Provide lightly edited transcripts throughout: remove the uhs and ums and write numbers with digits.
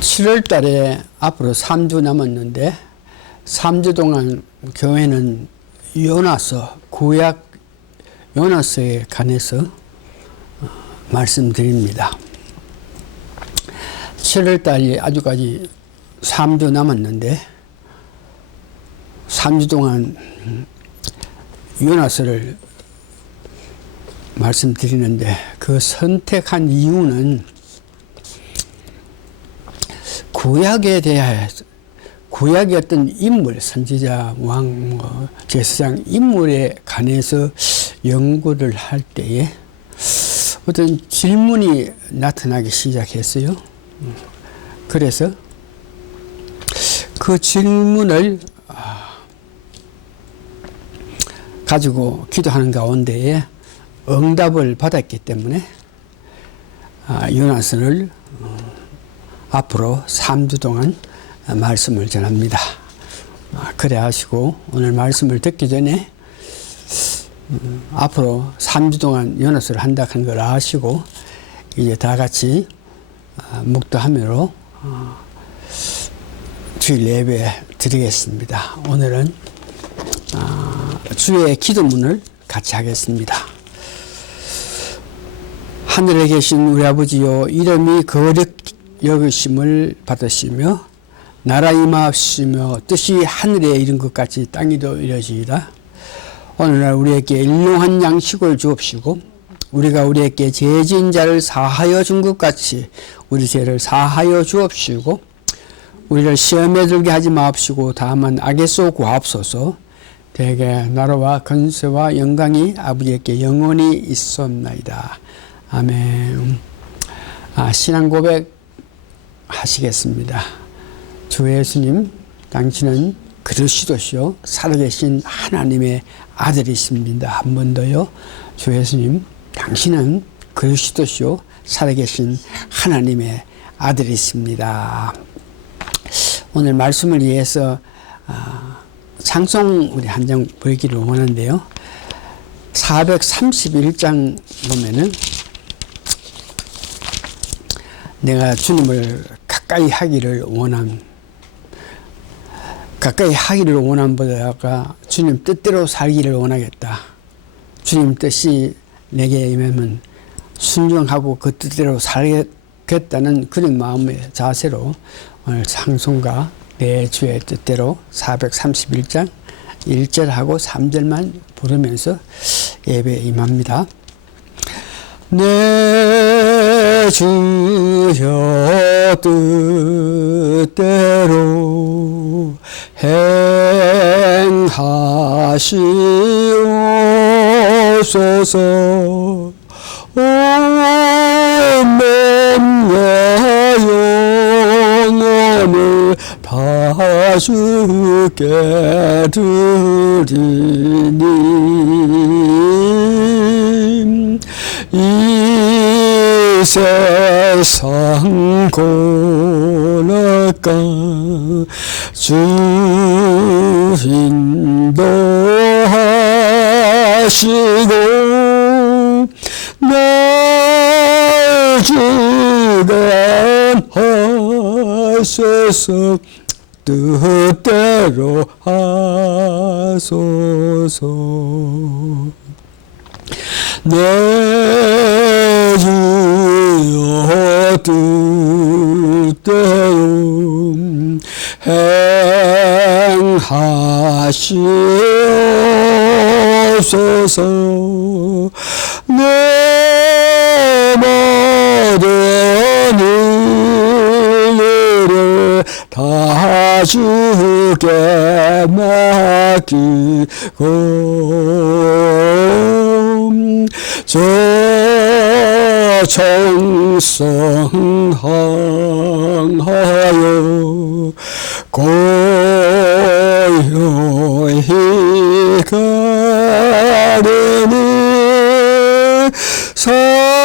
7월 달에 앞으로 3주 남았는데 3주 동안 교회는 요나서, 구약 요나서에 관해서 말씀드립니다. 7월 달이 아직까지 3주 남았는데 3주 동안 요나서를 말씀드리는데 그 선택한 이유는 구약에 대하여 구약의 어떤 인물, 선지자, 왕, 제사장 인물에 관해서 연구를 할 때에 어떤 질문이 나타나기 시작했어요. 그래서 그 질문을 가지고 기도하는 가운데에 응답을 받았기 때문에 요나서를 앞으로 3주 동안 말씀을 전합니다. 그래 하시고 오늘 말씀을 듣기 전에 앞으로 3주 동안 요나서를 한다 하는 걸 아시고 이제 다 같이 묵도함으로 주일 예배 드리겠습니다. 오늘은 주의 기도문을 같이 하겠습니다. 하늘에 계신 우리 아버지여, 이름이 거룩 여기심을 받으시며 나라 임하시며 뜻이 하늘에 이른 것 같이 땅에도 이루어지이다. 오늘날 우리에게 일용한 양식을 주옵시고 우리가 우리에게 죄 지은 자를 사하여 준 것 같이 우리 죄를 사하여 주옵시고 우리를 시험에 들게 하지 마옵시고 다만 악에서 구하옵소서. 대개 나라와 권세와 영광이 아버지께 영원히 있었나이다. 아멘. 신앙 고백 하시겠습니다. 주 예수님, 당신은 그리스도시요 살아계신 하나님의 아들이십니다. 한 번 더요. 주 예수님, 당신은 그리스도시요 살아계신 하나님의 아들이십니다. 오늘 말씀을 위해서 찬송 우리 한 장 보기를 원하는데요. 431장 보면은 내가 주님을 가까이 하기를 원함보다 주님 뜻대로 살기를 원하겠다. 주님 뜻이 내게 임하면 순종하고 그 뜻대로 살겠다는 그런 마음의 자세로 오늘 찬송가 내 주의 뜻대로 431장 1절하고 3절만 부르면서 예배에 임합니다. 내 주여 뜻대로 행하시옵소서. 온 몸과 영혼을 다 주께 드리니 이 세상 고난가 주 인도하시고 날 주관하소서. 뜻대로 하소서. 내 주여 뜻대로 행하시옵소서. 내 모든 일을 다 주께 맡기고 저 정성 항하여 고요히 가려니 살든지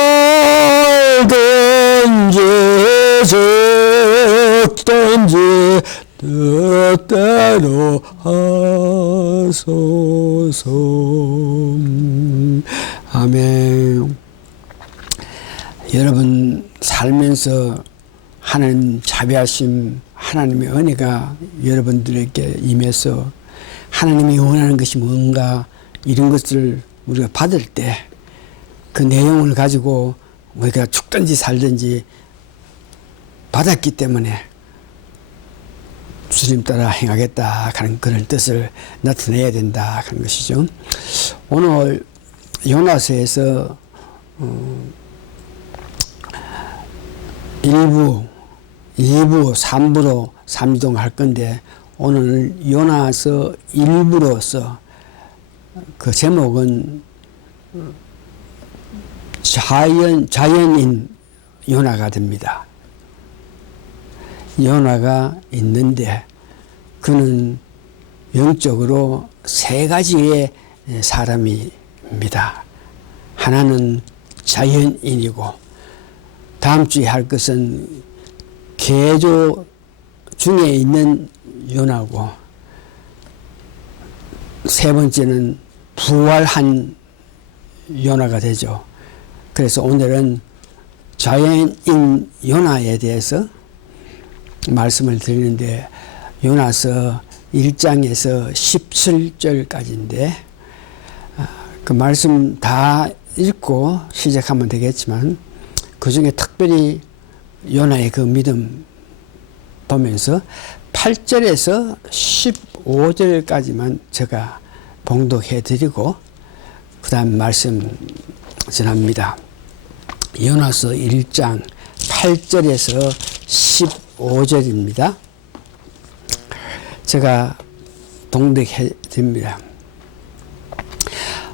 죽든지 뜻대로 하소서. 아멘. 여러분 살면서 하나님 자비하심, 하나님의 은혜가 여러분들에게 임해서 하나님이 원하는 것이 뭔가 이런 것을 우리가 받을 때 그 내용을 가지고 우리가 죽든지 살든지 받았기 때문에 주님 따라 행하겠다 하는 그런 뜻을 나타내야 된다 하는 것이죠. 오늘 요나서에서 1부, 2부, 3부로 3종 할 건데 오늘 요나서 1부로서 그 제목은 자연인 요나가 됩니다. 요나가 있는데 그는 영적으로 세 가지의 사람입니다. 하나는 자연인이고 다음 주에 할 것은 개조 중에 있는 요나고 세 번째는 부활한 요나가 되죠. 그래서 오늘은 자연인 요나에 대해서 말씀을 드리는데 요나서 1장에서 17절까지인데 그 말씀 다 읽고 시작하면 되겠지만 그 중에 특별히 요나의 그 믿음 보면서 8절에서 15절까지만 제가 봉독해 드리고 그 다음 말씀 전합니다. 요나서 1장 8절에서 15절입니다. 제가 봉독해 드립니다.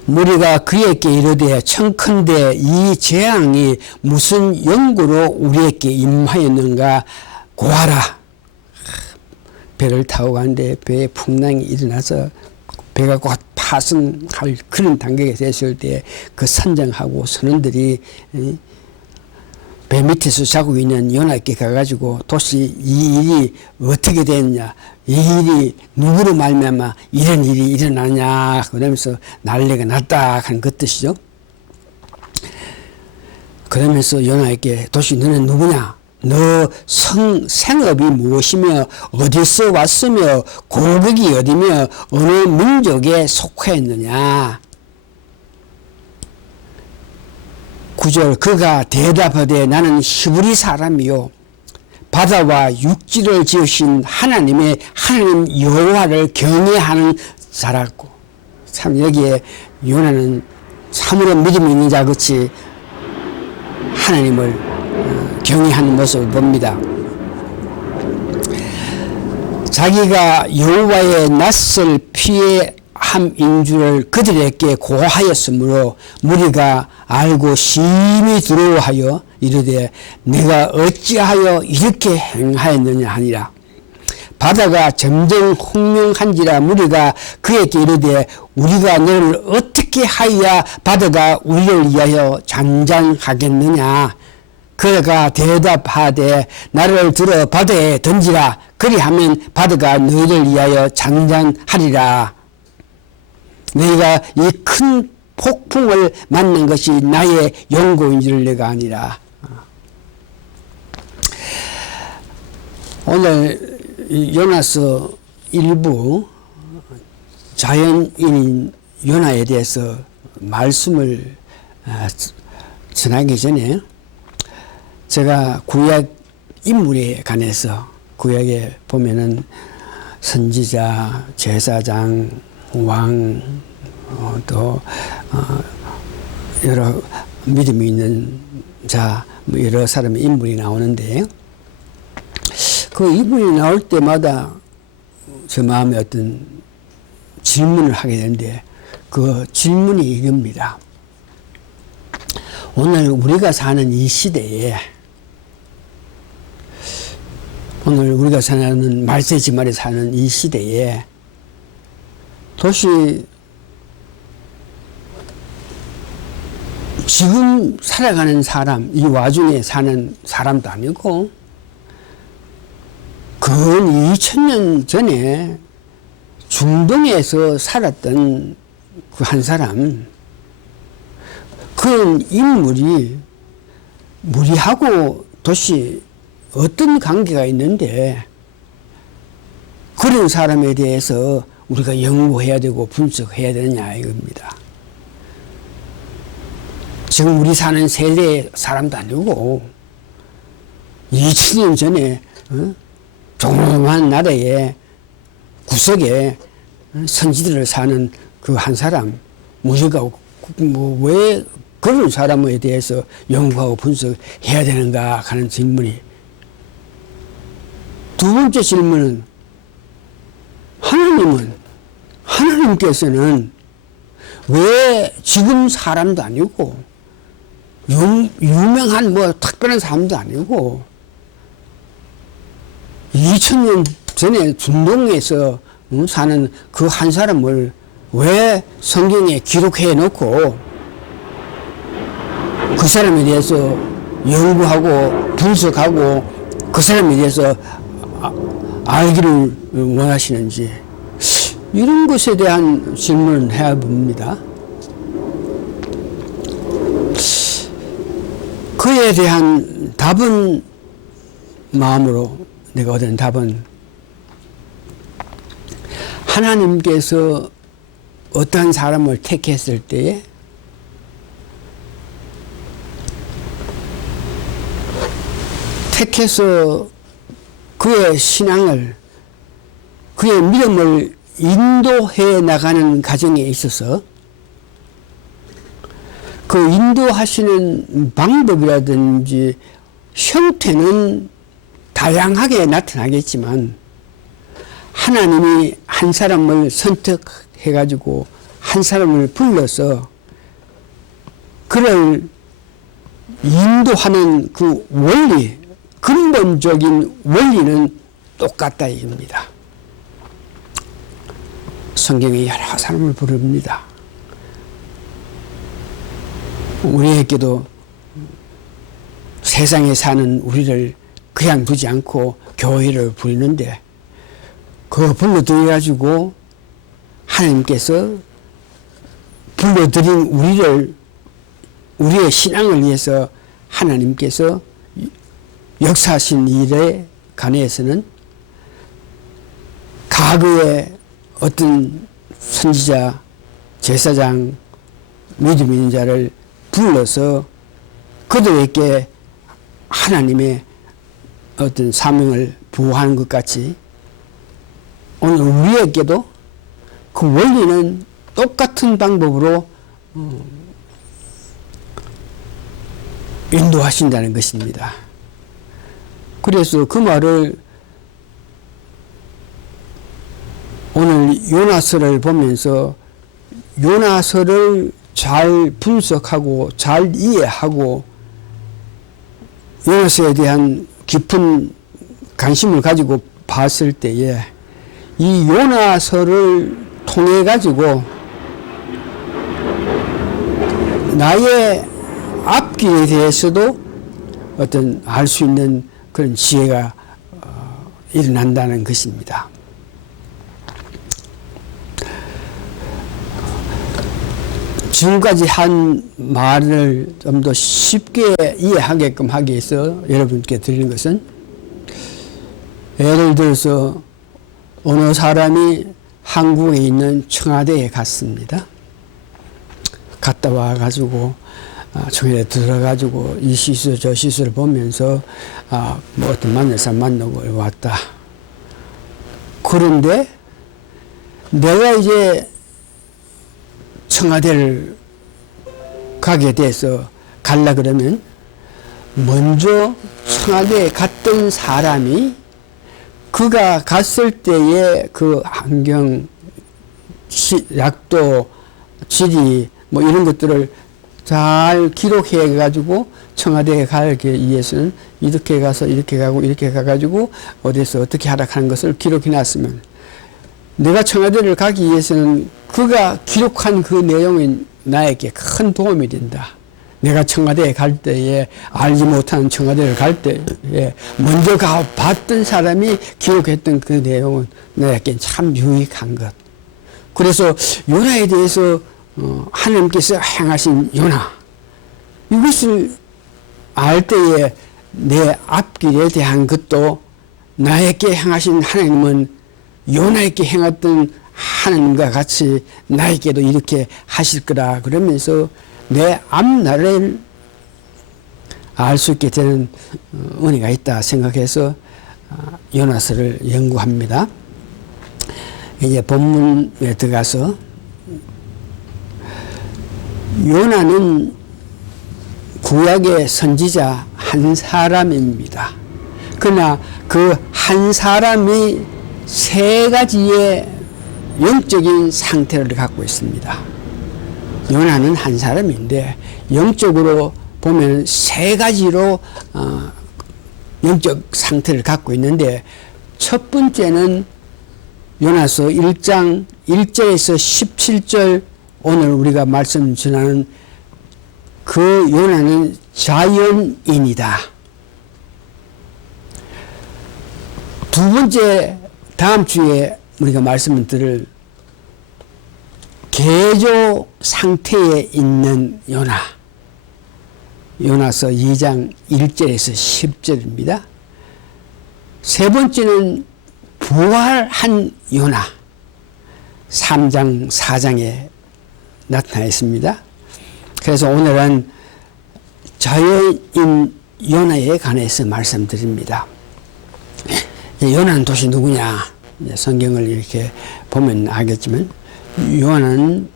무리가 그에게 이르되 청컨대 이 재앙이 무슨 영구로 우리에게 임하였는가 고하라. 배를 타고 가는데 배에 풍랑이 일어나서 배가 곧 파손할 그런 단계가 됐을 때 그 선장하고 선원들이 배 밑에서 자고 있는 요나에게 가가지고 도시 이 일이 어떻게 됐냐, 이 일이 누구로 말미암아 이런 일이 일어나냐 그러면서 난리가 났다 하는 그 뜻이죠. 그러면서 요나에게 도시 너는 누구냐, 너 생업이 무엇이며 어디서 왔으며 고국이 어디며 어느 민족에 속하였느냐. 9절 그가 대답하되 나는 히브리 사람이요 바다와 육지를 지으신 하나님 여호와를 경외하는 자라고. 참 여기에 요나는 참으로 믿음이 있는 자같이 하나님을 경외하는 모습을 봅니다. 자기가 여호와의 낯을 피함인 줄을 그들에게 고하였으므로 무리가 알고 심히 두려워하여 이르되 내가 어찌하여 이렇게 행하였느냐 하니라. 바다가 점점 혼명한지라 무리가 그에게 이르되 우리가 너를 어떻게 하여야 바다가 우리를 위하여 잔잔하겠느냐. 그가 대답하되 나를 들어 바다에 던지라. 그리하면 바다가 너희를 위하여 잔잔하리라. 너희가 이 큰 폭풍을 맞는 것이 나의 용고인 줄 내가 아니라. 오늘 요나서 일부 자연인인 요나에 대해서 말씀을 전하기 전에 제가 구약 인물에 관해서 구약에 보면은 선지자, 제사장, 왕, 또 여러 믿음이 있는 자, 여러 사람의 인물이 나오는데 그 인물이 나올 때마다 제 마음에 어떤 질문을 하게 되는데 그 질문이 이겁니다. 오늘 우리가 사는 이 시대에 오늘 우리가 사는 말세지말에 사는 이 시대에 도시 지금 살아가는 사람, 이 와중에 사는 사람도 아니고 근 2000년 전에 중동에서 살았던 그 한 사람, 그 인물이 무리하고 도시 어떤 관계가 있는데 그런 사람에 대해서 우리가 연구해야 되고 분석해야 되느냐 이겁니다. 지금 우리 사는 세대의 사람도 아니고 2000년 전에 조그마한 나라의 구석에 선지들을 사는 그 한 사람, 우리가 왜 그런 사람에 대해서 연구하고 분석해야 되는가 하는 질문이. 두 번째 질문은 하나님께서는 왜 지금 사람도 아니고 유명한 뭐 특별한 사람도 아니고 2000년 전에 중동에서 사는 그 한 사람을 왜 성경에 기록해 놓고 그 사람에 대해서 연구하고 분석하고 그 사람에 대해서 알기를 원하시는지, 이런 것에 대한 질문을 해야 봅니다. 그에 대한 답은 마음으로 내가 얻은 답은 하나님께서 어떠한 사람을 택했을 때에 택해서 그의 신앙을, 그의 믿음을 인도해 나가는 과정에 있어서 그 인도하시는 방법이라든지 형태는 다양하게 나타나겠지만 하나님이 한 사람을 선택해 가지고 한 사람을 불러서 그를 인도하는 그 원리, 근본적인 원리는 똑같다 이겁니다. 성경이 여러 사람을 부릅니다. 우리에게도 세상에 사는 우리를 그냥 두지 않고 교회를 부르는데 그거 불러들여가지고 하나님께서 불러들인 우리의 신앙을 위해서 하나님께서 역사하신 일에 관해서는 과거에 어떤 선지자, 제사장, 믿음 있는 자를 불러서 그들에게 하나님의 어떤 사명을 부여하는 것 같이 오늘 우리에게도 그 원리는 똑같은 방법으로 인도하신다는 것입니다. 그래서 그 말을 오늘 요나서를 보면서 요나서를 잘 분석하고 잘 이해하고 요나서에 대한 깊은 관심을 가지고 봤을 때에 이 요나서를 통해 가지고 나의 앞길에 대해서도 어떤 알 수 있는 그런 지혜가 일어난다는 것입니다. 지금까지 한 말을 좀 더 쉽게 이해하게끔 하기 위해서 여러분께 드리는 것은, 예를 들어서 어느 사람이 한국에 있는 청와대에 갔습니다. 갔다 와가지고 청와대에 들어가지고 이 시술 저 시술을 보면서 뭐 어떤 만날 사람 만나고 왔다. 그런데 내가 이제 청와대를 가게 돼서 갈라 그러면 먼저 청와대에 갔던 사람이 그가 갔을 때의 그 환경, 약도, 지리 뭐 이런 것들을 잘 기록해 가지고 청와대에 가기 위해서는 이렇게 가서 이렇게 가고 이렇게 가가지고 어디서 어떻게 하라 하는 것을 기록해 놨으면 내가 청와대를 가기 위해서는 그가 기록한 그 내용이 나에게 큰 도움이 된다. 내가 청와대에 갈 때에 알지 못하는 청와대를 갈 때에 먼저 가 봤던 사람이 기록했던 그 내용은 나에게 참 유익한 것. 그래서 요나에 대해서 하나님께서 행하신 요나, 이것을 알 때에 내 앞길에 대한 것도 나에게 행하신 하나님은 요나에게 행했던 하나님과 같이 나에게도 이렇게 하실 거라 그러면서 내 앞날을 알 수 있게 되는 은혜가 있다 생각해서 요나서를 연구합니다. 이제 본문에 들어가서 요나는 구약의 선지자 한 사람입니다. 그러나 그 한 사람이 세 가지의 영적인 상태를 갖고 있습니다. 요나는 한 사람인데 영적으로 보면 세 가지로 영적 상태를 갖고 있는데, 첫 번째는 요나서 1장 1절에서 17절 오늘 우리가 말씀 전하는 그 요나는 자연인이다. 두 번째, 다음 주에 우리가 말씀을 들을 개조 상태에 있는 요나, 요나서 2장 1절에서 10절입니다. 세 번째는 부활한 요나, 3장 4장에 나타나 있습니다. 그래서 오늘은 자연인 요나에 관해서 말씀드립니다. 요나는 도대체 누구냐? 성경을 이렇게 보면 알겠지만 요나는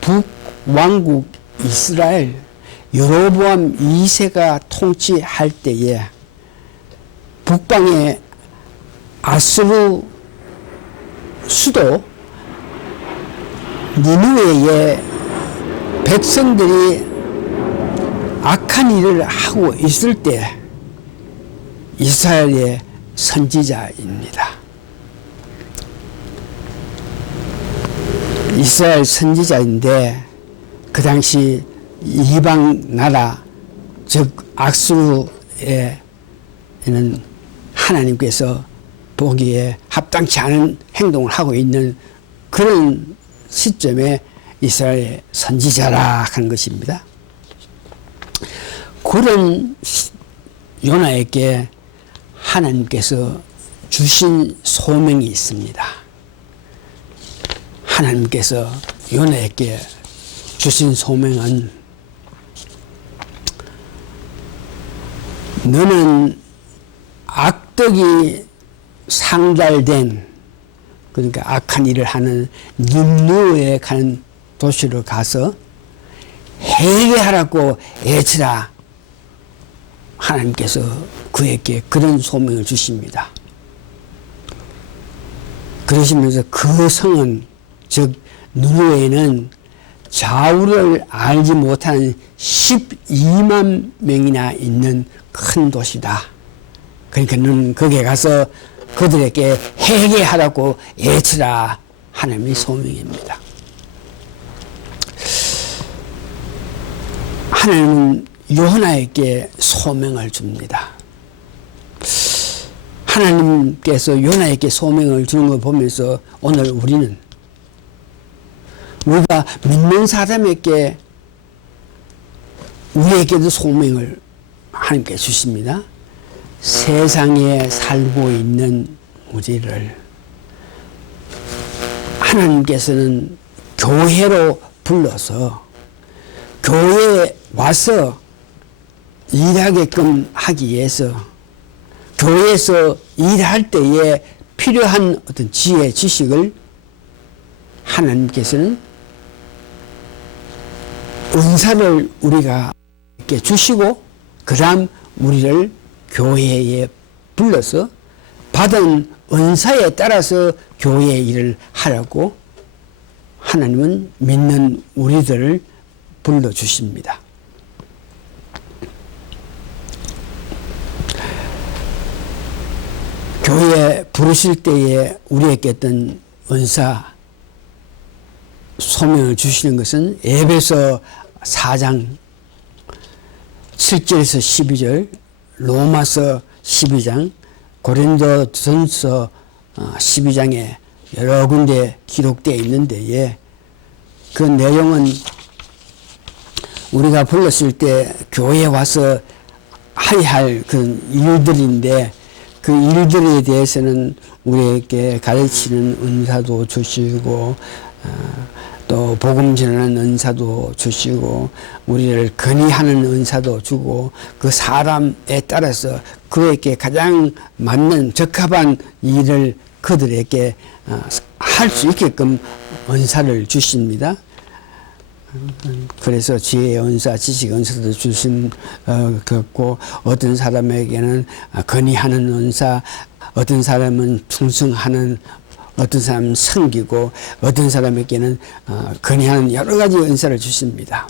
북왕국 이스라엘 여로보암 2세가 통치할 때에 북방의 아수르 수도 니느웨의 백성들이 악한 일을 하고 있을 때 이스라엘의 선지자입니다. 이스라엘 선지자인데 그 당시 이방 나라 즉 악수르에는 하나님께서 보기에 합당치 않은 행동을 하고 있는 그런 시점에 이스라엘의 선지자라 하는 것입니다. 그런 요나에게 하나님께서 주신 소명이 있습니다. 하나님께서 요나에게 주신 소명은 너는 악덕이 상달된, 그러니까 악한 일을 하는 니느웨에 가는 도시로 가서 회개하라고 애치라. 하나님께서 그에게 그런 소명을 주십니다. 그러시면서 그 성은, 즉 니느웨는 좌우를 알지 못하는 12만 명이나 있는 큰 도시다. 그러니까 너는 거기에 가서 그들에게 회개하라고 애치라. 하나님의 소명입니다. 하나님은 요나에게 소명을 줍니다. 하나님께서 요나에게 소명을 주는 걸 보면서 오늘 우리가 믿는 사람에게 우리에게도 소명을 하나님께 주십니다. 세상에 살고 있는 우리를 하나님께서는 교회로 불러서 교회에 와서 일하게끔 하기 위해서 교회에서 일할 때에 필요한 어떤 지혜, 지식을 하나님께서는 은사를 우리가 이렇게 주시고 그 다음 우리를 교회에 불러서 받은 은사에 따라서 교회 일을 하라고 하나님은 믿는 우리들을 불러주십니다. 교회에 부르실 때에 우리에게 어떤 은사, 소명을 주시는 것은 에베소 4장 7절에서 12절, 로마서 12장, 고린도전서 12장에 여러 군데 기록되어 있는데 그 내용은 우리가 불렀을 때 교회에 와서 해야 할 그런 일들인데 그 일들에 대해서는 우리에게 가르치는 은사도 주시고 또 복음 전하는 은사도 주시고 우리를 건의하는 은사도 주고 그 사람에 따라서 그에게 가장 맞는 적합한 일을 그들에게 할 수 있게끔 은사를 주십니다. 그래서 지혜의 은사, 지식 은사도 주신 그렇고 어떤 사람에게는 건의하는 은사, 어떤 사람은 충성하는, 어떤 사람은 섬기고 어떤 사람에게는 건의하는 여러 가지 은사를 주십니다.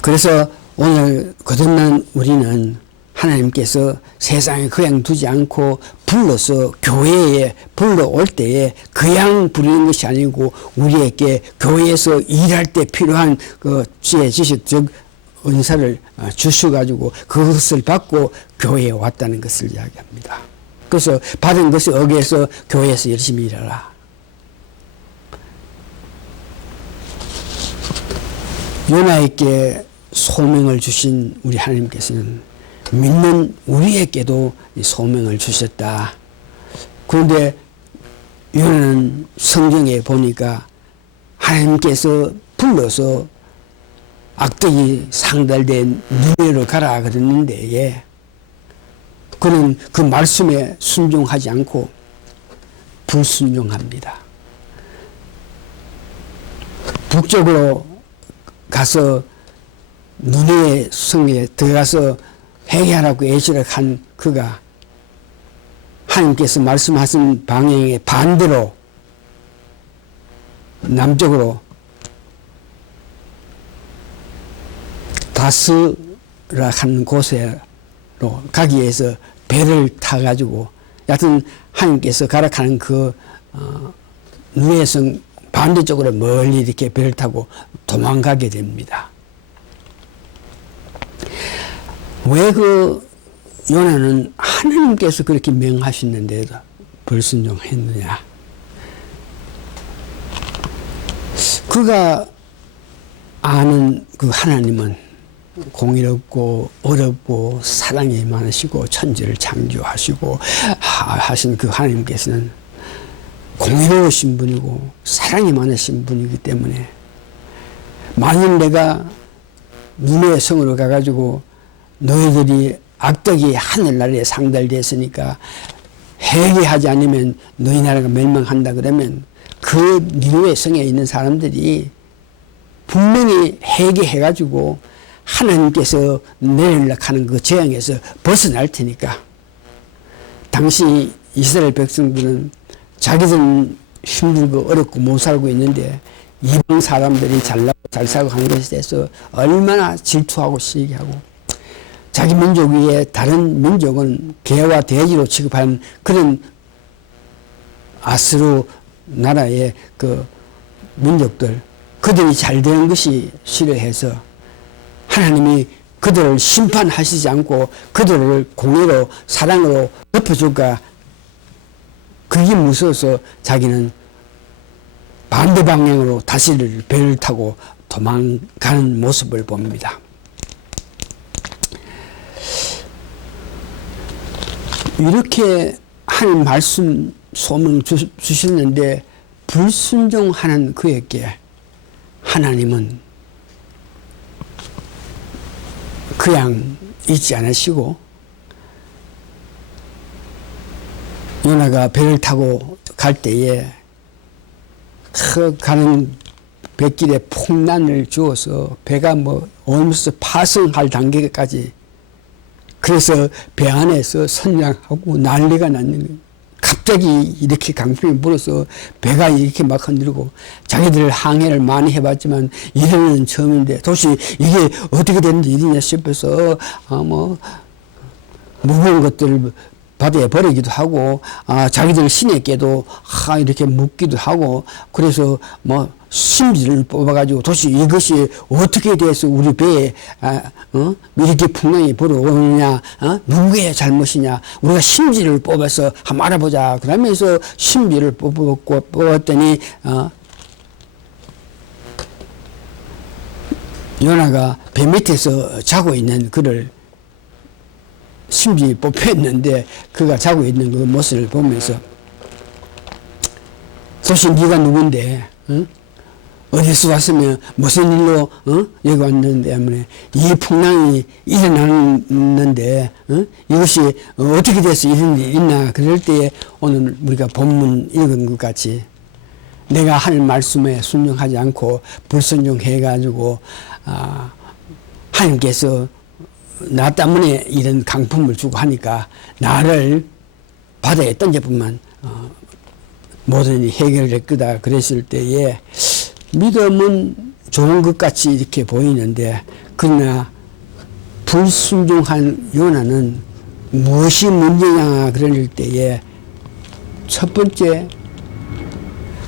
그래서 오늘 거듭난 우리는 하나님께서 세상에 그냥 두지 않고 불러서 교회에 불러올 때에 그냥 부르는 것이 아니고 우리에게 교회에서 일할 때 필요한 그 지혜, 지식적 은사를 주셔가지고 그것을 받고 교회에 왔다는 것을 이야기합니다. 그래서 받은 것을 어기해서 교회에서 열심히 일하라. 요나에게 소명을 주신 우리 하나님께서는 믿는 우리에게도 소명을 주셨다. 그런데 요나는 성경에 보니까 하나님께서 불러서 악덕이 상달된 니네로 가라 그랬는데 그는 그 말씀에 순종하지 않고 불순종합니다. 북쪽으로 가서 니네 성에 들어가서 회개하라고 애지를 한 그가 하나님께서 말씀하신 방향의 반대로 남쪽으로 다스라 하는 곳으로 가기 위해서 배를 타가지고 여하튼 하나님께서 가락하는 그 누에성 반대쪽으로 멀리 이렇게 배를 타고 도망가게 됩니다. 왜 그 요나는 하나님께서 그렇게 명하셨는데도 불순종했느냐? 그가 아는 그 하나님은 공의롭고 어렵고 사랑이 많으시고 천지를 창조하시고 하신 그 하나님께서는 공의로우신 분이고 사랑이 많으신 분이기 때문에 만일 내가 니네 성으로 가가지고 너희들이 악덕이 하늘나라에 상달됐으니까 회개하지 않으면 너희 나라가 멸망한다 그러면 그 니네 성에 있는 사람들이 분명히 회개해가지고 하나님께서 내리려고 하는 그 재앙에서 벗어날 테니까 당시 이스라엘 백성들은 자기들은 힘들고 어렵고 못 살고 있는데 이방 사람들이 잘 살고 하는 것에 대해서 얼마나 질투하고 시기하고 자기 민족 위에 다른 민족은 개와 돼지로 취급하는 그런 아스루 나라의 그 민족들 그들이 잘 되는 것이 싫어해서 하나님이 그들을 심판하시지 않고 그들을 공의로 사랑으로 덮어줄까 그게 무서워서 자기는 반대 방향으로 다시 배를 타고 도망가는 모습을 봅니다. 이렇게 하나님 말씀 소명 주셨는데 불순종하는 그에게 하나님은 그냥 잊지 않으시고 요나가 배를 타고 갈 때에 그 가는 뱃길에 풍란을 주어서 배가 뭐 almost 파손할 단계까지 그래서 배 안에서 선장하고 난리가 났는 거예요. 갑자기 이렇게 강풍이 불어서 배가 이렇게 막 흔들고 자기들 항해를 많이 해봤지만 이래는 처음인데 도대체 이게 어떻게 된 일이냐 싶어서 무거운 것들을 바다에 버리기도 하고 자기들 신에게도 이렇게 묻기도 하고 그래서 뭐 심지를 뽑아가지고 도대체 이것이 어떻게 돼서 우리 배에 이렇게 풍랑이 불어오느냐 누구의 잘못이냐 우리가 심지를 뽑아서 한번 알아보자 그러면서 심지를 뽑았더니 요나가 배 밑에서 자고 있는 그를 심지어 뽑혔는데 그가 자고 있는 그 모습을 보면서 도대체 네가 누군데 응? 어디서 왔으면 무슨 일로 여기 왔는데 하면 이 풍랑이 일어났는데 이것이 어떻게 돼서 이런 일이 있나 그럴 때에 오늘 우리가 본문 읽은 것 같이 내가 할 말씀에 순종하지 않고 불순종해 가지고 하나님께서 나 때문에 이런 강품을 주고 하니까 나를 바다에 던져보면 모든 일이 해결될 거다 그랬을 때에 믿음은 좋은 것 같이 이렇게 보이는데 그러나 불순종한 요나는 무엇이 문제냐 그럴 때에 첫 번째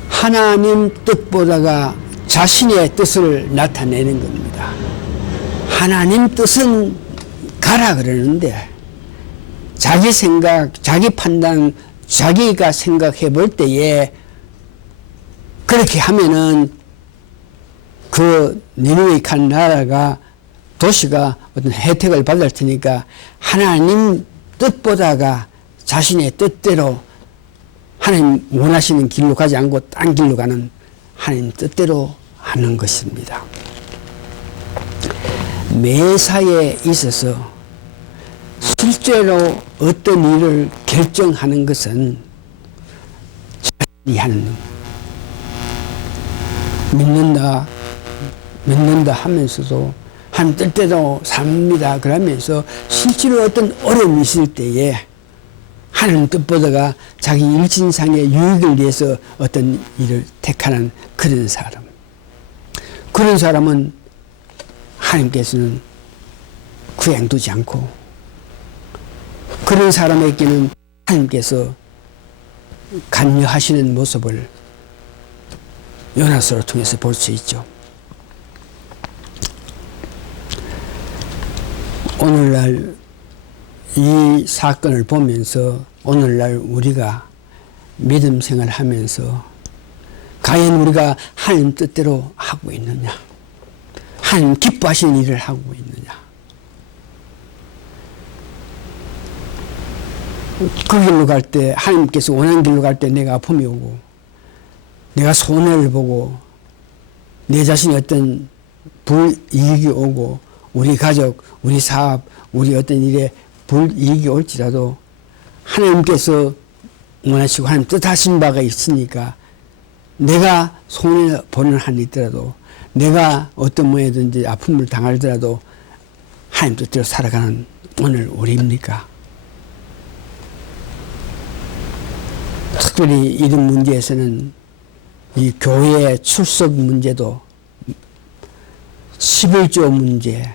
하나님 뜻보다가 자신의 뜻을 나타내는 겁니다. 하나님 뜻은 가라 그러는데 자기 생각, 자기 판단, 자기가 생각해 볼 때에 그렇게 하면은 그 니느웨 간 나라가 도시가 어떤 혜택을 받을 테니까 하나님 뜻보다가 자신의 뜻대로 하나님 원하시는 길로 가지 않고 딴 길로 가는 하나님 뜻대로 하는 것입니다. 매사에 있어서 실제로 어떤 일을 결정하는 것은 자신이 하는 믿는다 하면서도 한 뜻대로 삽니다. 그러면서 실제로 어떤 어려움이 있을 때에 하나님 뜻보다가 자기 일진상의 유익을 위해서 어떤 일을 택하는 그런 사람. 그런 사람은 하나님께서는 구양두지 않고 그런 사람에게는 하나님께서 관여하시는 모습을 요나서를 통해서 볼 수 있죠. 오늘날 이 사건을 보면서 오늘날 우리가 믿음 생활을 하면서 과연 우리가 하나님 뜻대로 하고 있느냐, 하나님 기뻐하시는 일을 하고 있느냐, 그 길로 갈 때 하나님께서 원하는 길로 갈 때 내가 아픔이 오고 내가 손해를 보고 내 자신이 어떤 불이익이 오고 우리 가족, 우리 사업, 우리 어떤 일에 불이익이 올지라도 하나님께서 원하시고 하나님 뜻하신 바가 있으니까 내가 손해보는 한이 있더라도 내가 어떤 모양이든지 아픔을 당하더라도 하나님 뜻대로 살아가는 오늘 우리입니까? 특별히 이런 문제에서는 이 교회 출석 문제도 11조 문제,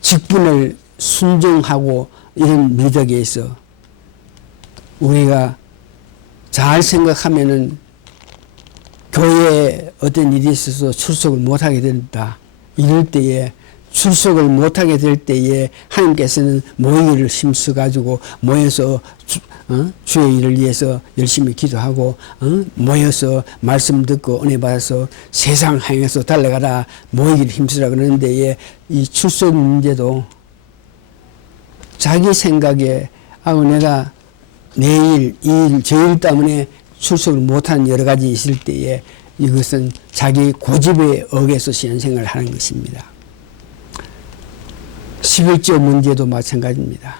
직분을 순종하고 이런 미덕에 있어 우리가 잘 생각하면은 교회에 어떤 일이 있어서 출석을 못하게 된다. 이럴 때에 출석을 못하게 될 때에 하나님께서는 모이기를 힘써가지고 모여서 주의 일을 위해서 열심히 기도하고 모여서 말씀 듣고 은혜 받아서 세상 향해서 달려가라 모이기를 힘쓰라 그러는데 이 출석 문제도 자기 생각에 내가 내일 이 일 저 일 때문에 출석을 못하는 여러 가지 있을 때에 이것은 자기 고집에 어겨서 신앙생활을 하는 것입니다. 11조 문제도 마찬가지입니다.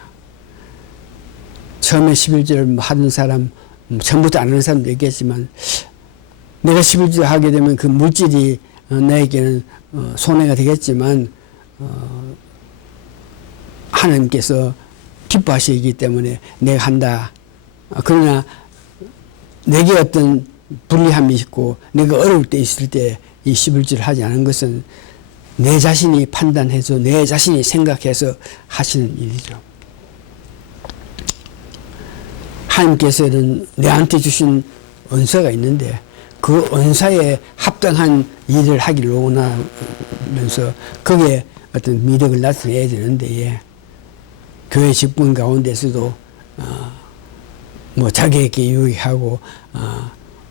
처음에 11조를 하던 사람, 처음부터 안 하는 사람도 있겠지만 내가 11조 하게 되면 그 물질이 나에게는 손해가 되겠지만 하나님께서 기뻐하시기 때문에 내가 한다. 그러나 내게 어떤 불리함이 있고 내가 어려울 때 있을 때 이 11조를 하지 않은 것은 내 자신이 판단해서 내 자신이 생각해서 하시는 일이죠. 하나님께서는 내한테 주신 은사가 있는데 그 은사에 합당한 일을 하기를 원하면서 거기에 어떤 미덕을 나타내야 되는데 교회 직분 가운데서도 뭐 자기에게 유익하고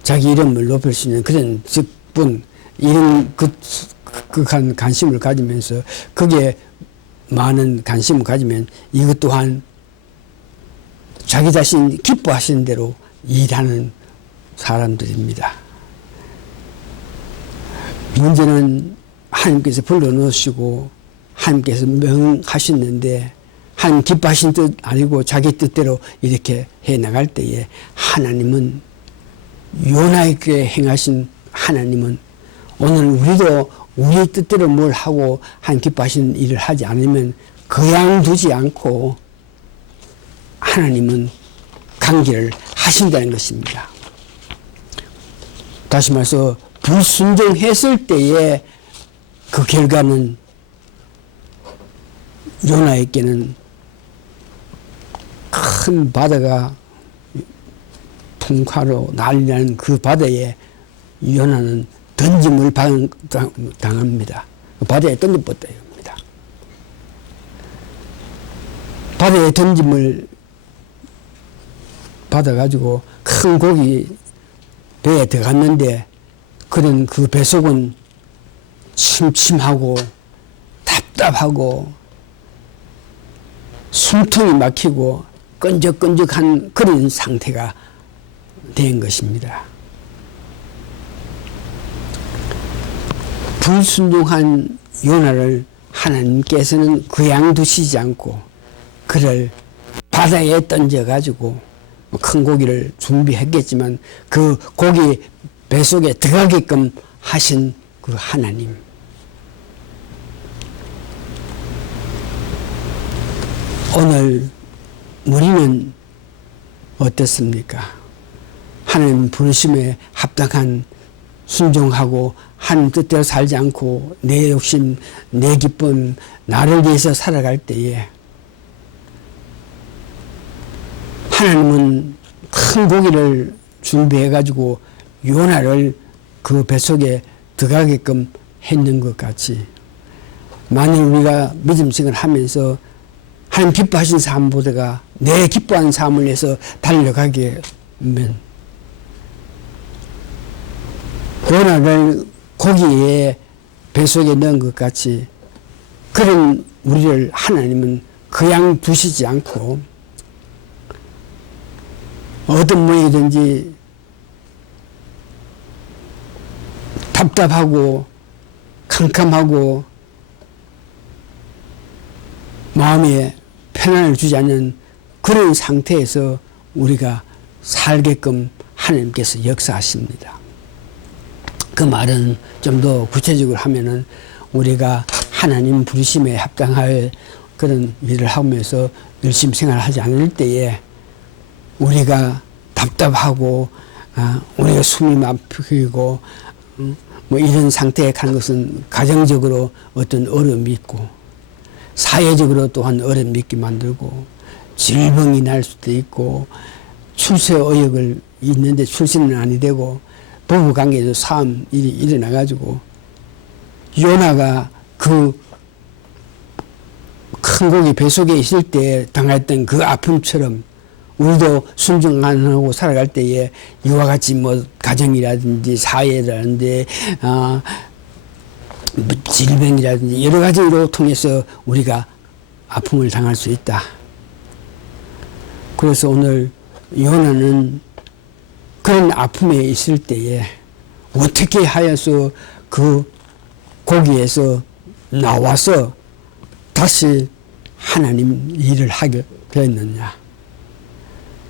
자기 이름을 높일 수 있는 그런 직분 이런 그 적극한 관심을 가지면서 거기에 많은 관심을 가지면 이것 또한 자기 자신 기뻐하시는 대로 일하는 사람들입니다. 문제는 하나님께서 불러넣으시고 하나님께서 명하셨는데 하나님 기뻐하신 뜻 아니고 자기 뜻대로 이렇게 해나갈 때에 하나님은 요나에게 행하신 하나님은 오늘 우리도 우리 뜻대로 뭘 하고 하나님 기뻐하신 일을 하지 않으면 그냥 두지 않고 하나님은 관계를 하신다는 것입니다. 다시 말해서 불순종했을 때의 그 결과는 요나에게는 큰 바다가 풍파로 난리나는 그 바다에 요나는 던짐을 당합니다. 바다에 던져버렸다 이겁니다. 바다에 던짐을 받아가지고 큰 고기 배에 들어갔는데 그런 그 배속은 침침하고 답답하고 숨통이 막히고 끈적끈적한 그런 상태가 된 것입니다. 불순종한 요나를 하나님께서는 그냥 두시지 않고 그를 바다에 던져가지고 큰 고기를 준비했겠지만 그 고기 뱃속에 들어가게끔 하신 그 하나님. 오늘 우리는 어떻습니까? 하나님 부르심에 합당한 순종하고 하나님 뜻대로 살지 않고 내 욕심, 내 기쁨, 나를 위해서 살아갈 때에 하나님은 큰 고기를 준비해가지고 요나를 그 뱃속에 들어가게끔 했는 것 같이 만일 우리가 믿음 생활을 하면서 하나님 기뻐하신 삶보다가 내 기뻐하는 삶을 위해서 달려가게 하면 요나를 고기에 뱃속에 넣은 것 같이 그런 우리를 하나님은 그냥 두시지 않고 어떤 모양이든지 답답하고 캄캄하고 마음에 편안을 주지 않는 그런 상태에서 우리가 살게끔 하나님께서 역사하십니다. 그 말은 좀 더 구체적으로 하면은 우리가 하나님 부르심에 합당할 그런 일을 하면서 열심히 생활하지 않을 때에 우리가 답답하고 우리가 숨이 막히고 뭐 이런 상태에 가는 것은 가정적으로 어떤 어려움이 있고 사회적으로 또한 어려움이 있게 만들고 질병이 날 수도 있고 출세 의욕을 있는데 출세는 아니 되고 부부관계에도 싸움 일이 일어나가지고 요나가 그 큰 고기 뱃속에 있을 때 당했던 그 아픔처럼 우리도 순종 안 하고 살아갈 때에 이와 같이 뭐 가정이라든지 사회라든지 질병이라든지 여러 가지로 통해서 우리가 아픔을 당할 수 있다. 그래서 오늘 요나는 그런 아픔에 있을 때에 어떻게 하여서 그 고기에서 나와서 다시 하나님 일을 하게 되었느냐.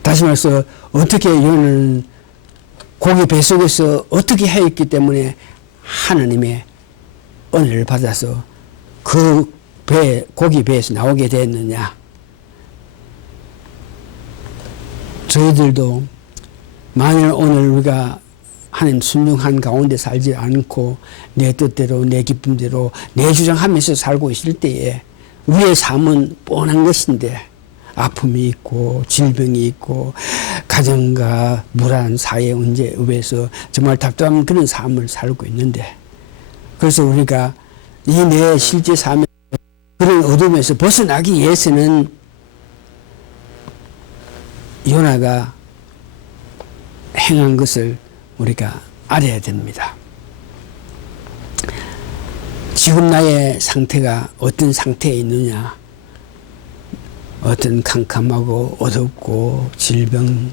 다시 말해서 어떻게 요나는 고기 뱃속에서 어떻게 하였기 때문에 하나님의 은혜를 받아서 그 고기 배에서 나오게 되었느냐. 저희들도 만일 오늘 우리가 하나님 순종한 가운데 살지 않고 내 뜻대로 내 기쁨대로 내 주장하면서 살고 있을 때에 우리의 삶은 뻔한 것인데 아픔이 있고 질병이 있고 가정과 불안 사회 문제에 의해서 정말 답답한 그런 삶을 살고 있는데 그래서 우리가 이 내 실제 삶에 그런 어둠에서 벗어나기 위해서는 요나가 행한 것을 우리가 알아야 됩니다. 지금 나의 상태가 어떤 상태에 있느냐, 어떤 캄캄하고 어둡고 질병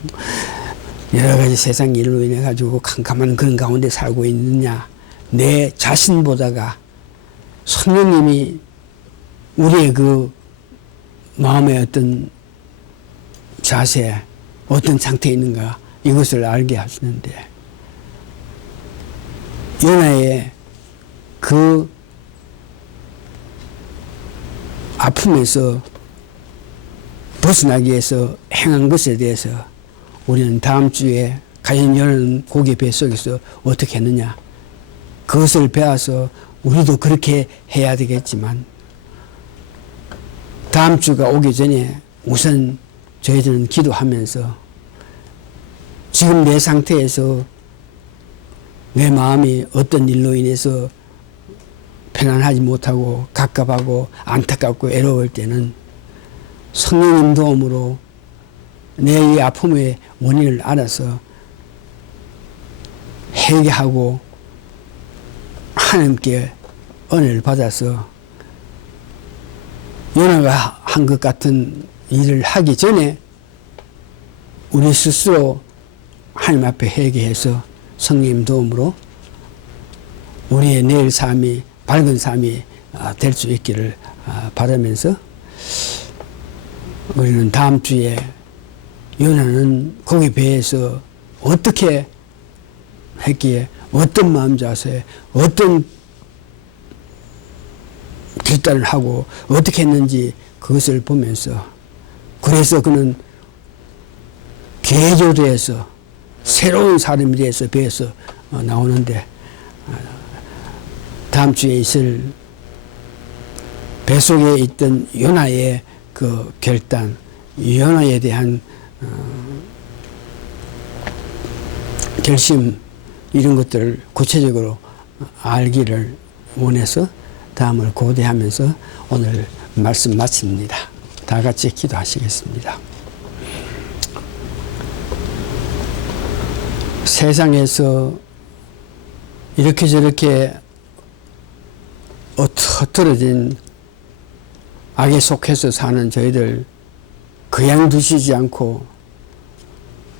여러 가지 세상 일로 인해 가지고 캄캄한 그런 가운데 살고 있느냐, 내 자신보다가 성령님이 우리의 그 마음의 어떤 자세, 어떤 상태에 있는가, 이것을 알게 하시는데, 요나의 그 아픔에서 벗어나기 위해서 행한 것에 대해서 우리는 다음 주에 과연 요나는 고기 뱃속에서 어떻게 했느냐, 그것을 배워서 우리도 그렇게 해야 되겠지만, 다음 주가 오기 전에 우선 저희들은 기도하면서 지금 내 상태에서 내 마음이 어떤 일로 인해서 편안하지 못하고 갑갑하고 안타깝고 애로울 때는 성령님 도움으로 내 이 아픔의 원인을 알아서 회개하고 하나님께 은혜를 받아서 요나가 한 것 같은 일을 하기 전에 우리 스스로 하나님 앞에 회개해서 성령 도움으로 우리의 내일 삶이 밝은 삶이 될 수 있기를 바라면서, 우리는 다음 주에 요나는 거기 배에서 어떻게 했기에, 어떤 마음 자세, 어떤 결단을 하고 어떻게 했는지 그것을 보면서, 그래서 그는 개조돼서 새로운 사람이 돼서 배에서 나오는데, 다음 주에 있을 뱃속에 있던 요나의 그 결단, 요나에 대한 결심, 이런 것들을 구체적으로 알기를 원해서 다음을 고대하면서 오늘 말씀 마칩니다. 다 같이 기도하시겠습니다. 세상에서 이렇게 저렇게 흩어진 악에 속해서 사는 저희들 그냥 두시지 않고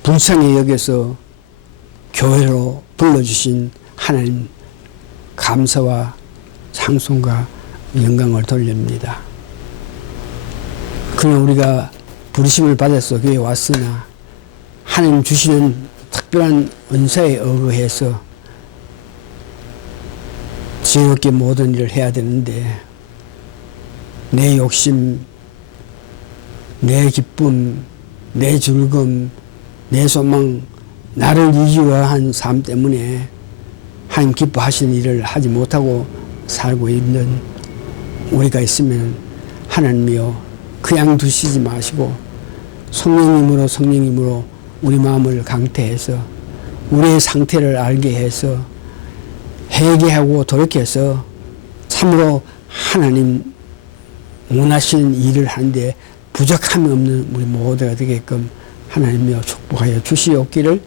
불쌍히 여겨서 교회로 불러주신 하나님 감사와 찬송과 영광을 돌립니다. 그러나 우리가 부르심을 받아서 교회에 왔으나 하나님 주시는 특별한 은사에 의거해서 지혜롭게 모든 일을 해야 되는데, 내 욕심, 내 기쁨, 내 즐거움, 내 소망, 나를 이기화한 삶 때문에 하나님 기뻐하시는 일을 하지 못하고 살고 있는 우리가 있으면 하나님이여 그냥 두시지 마시고 성령님으로 우리 마음을 강태해서 우리의 상태를 알게 해서 회개하고 돌이켜서 참으로 하나님 원하시는 일을 하는데 부족함이 없는 우리 모두가 되게끔 하나님이여 축복하여 주시옵기를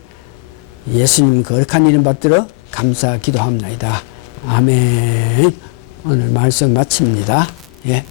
예수님 거룩한 이름 받들어 감사 기도합니다. 아멘. 오늘 말씀 마칩니다. 예.